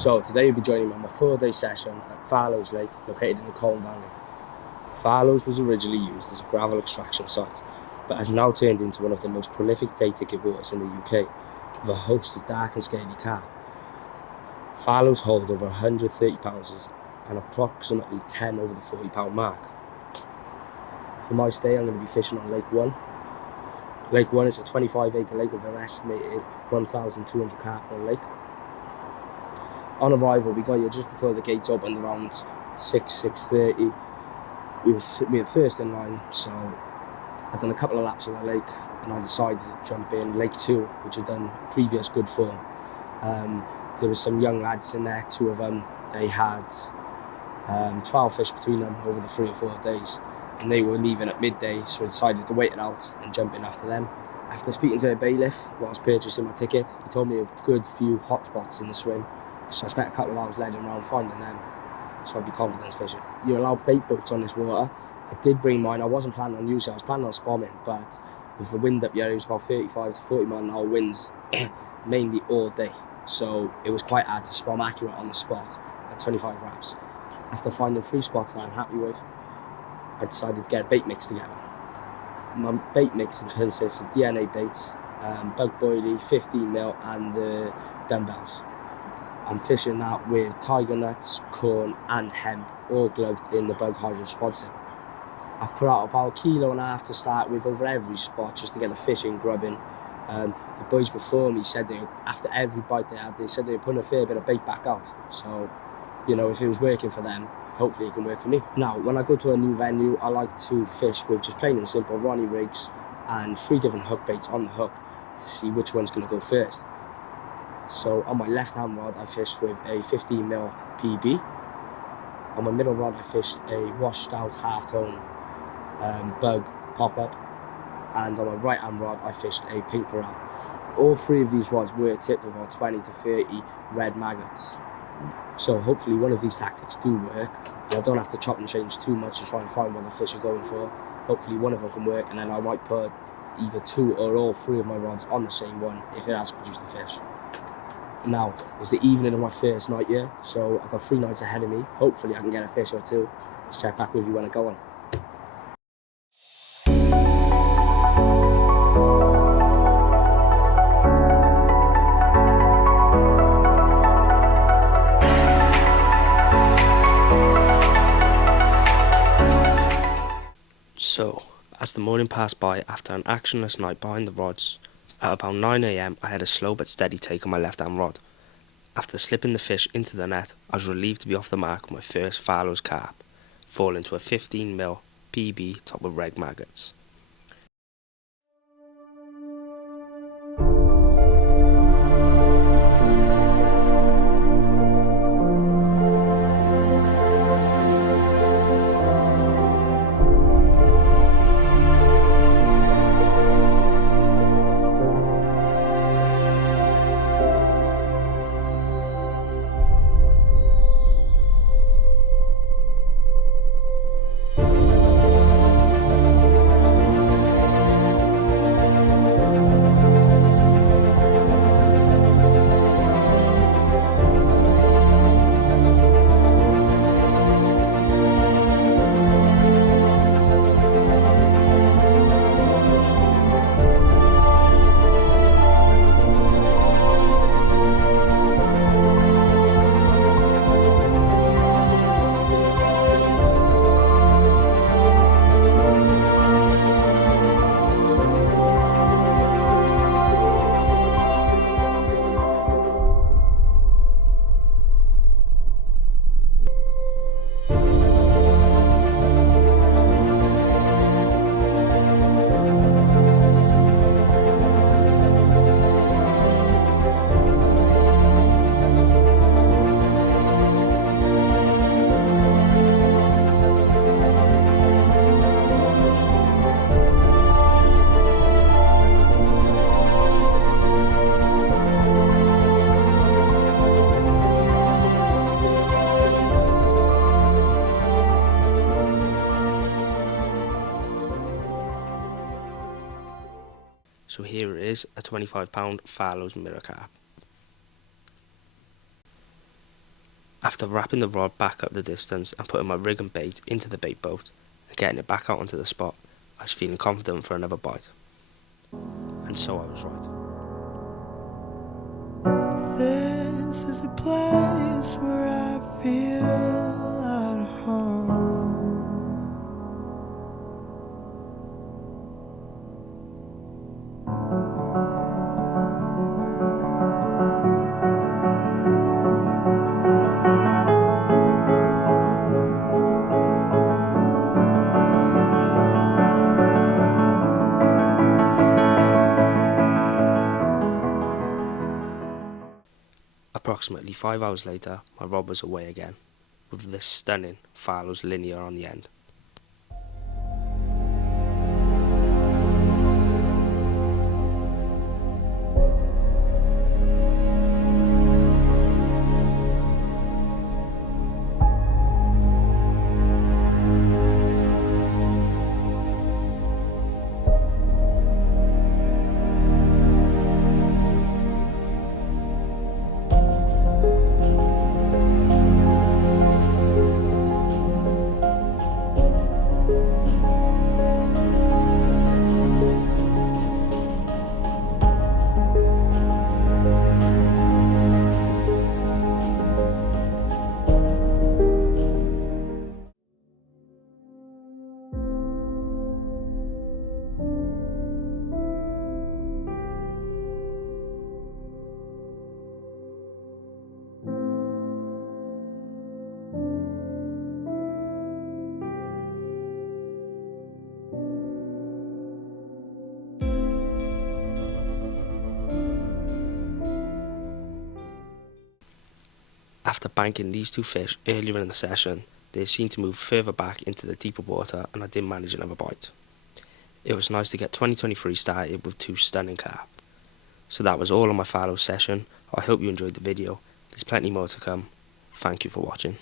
So today you'll be joining me on my 4-day session at Farlows Lake, located in the Colne Valley. Farlows was originally used as a gravel extraction site, but has now turned into one of the most prolific day ticket waters in the UK, with a host of dark and scaly carp. Farlows hold over 130 pounds and approximately 10 over the 40-pound mark. For my stay, I'm going to be fishing on Lake 1. Lake 1 is a 25-acre lake with an estimated 1,200 carp on the lake. On arrival, we got here just before the gates opened around 6:30. We were first in line, so I'd done a couple of laps of the lake and I decided to jump in Lake 2, which had done previous good form. There was some young lads in there, 2 of them. They had 12 fish between them over the 3 or 4 days, and they were leaving at midday, so I decided to wait it out and jump in after them. After speaking to a bailiff whilst purchasing my ticket, he told me a good few hot spots in the swim, so I spent a couple of hours leading around finding them, so I'd be confident fishing. You're allowed bait boats on this water. I did bring mine. I wasn't planning on using it, I was planning on spomming, but with the wind up here, it was about 35 to 40 mile an hour winds, mainly all day, so it was quite hard to spom accurate on the spot at 25 wraps. After finding 3 spots that I'm happy with, I decided to get a bait mix together. My bait mix consists of DNA baits, bug boilie, 15mm and the dumbbells. I'm fishing that with tiger nuts, corn and hemp, all glugged in the bug hydro sponsor. I've put out about 1.5 kilos to start with over every spot just to get the fishing grubbing. The boys before me said after every bite they had, they said they were putting a fair bit of bait back out. So, you know, if it was working for them, hopefully it can work for me. Now, when I go to a new venue, I like to fish with just plain and simple Ronnie rigs and 3 different hook baits on the hook to see which one's going to go first. So on my left hand rod, I fished with a 15mm PB. On my middle rod, I fished a washed out half-tone bug pop-up. And on my right hand rod, I fished a pink pearl. All 3 of these rods were tipped with about 20 to 30 red maggots. So hopefully one of these tactics do work. I don't have to chop and change too much to try and find what the fish are going for. Hopefully one of them can work, and then I might put either 2 or all 3 of my rods on the same one if it has produced a fish. Now, it's the evening of my first night here, so I've got 3 nights ahead of me. Hopefully I can get a fish or 2. Let's check back with you when I go on. So, as the morning passed by after an actionless night behind the rods, at about 9 AM I had a slow but steady take on my left hand rod. After slipping the fish into the net, I was relieved to be off the mark with my first Farlows carp, falling to a 15mm PB topped with red maggots. So here it is, a 25-pound Farlows mirror carp. After wrapping the rod back up the distance and putting my rig and bait into the bait boat and getting it back out onto the spot, I was feeling confident for another bite. And so I was right. This is a place where I feel at home. Approximately 5 hours later, my rod was away again, with this stunning Farlows linear on the end. After banking these two fish earlier in the session, they seemed to move further back into the deeper water and I did manage another bite. It was nice to get 2023 started with two stunning carp. So that was all on my Farlows session. I hope you enjoyed the video. There's plenty more to come. Thank you for watching.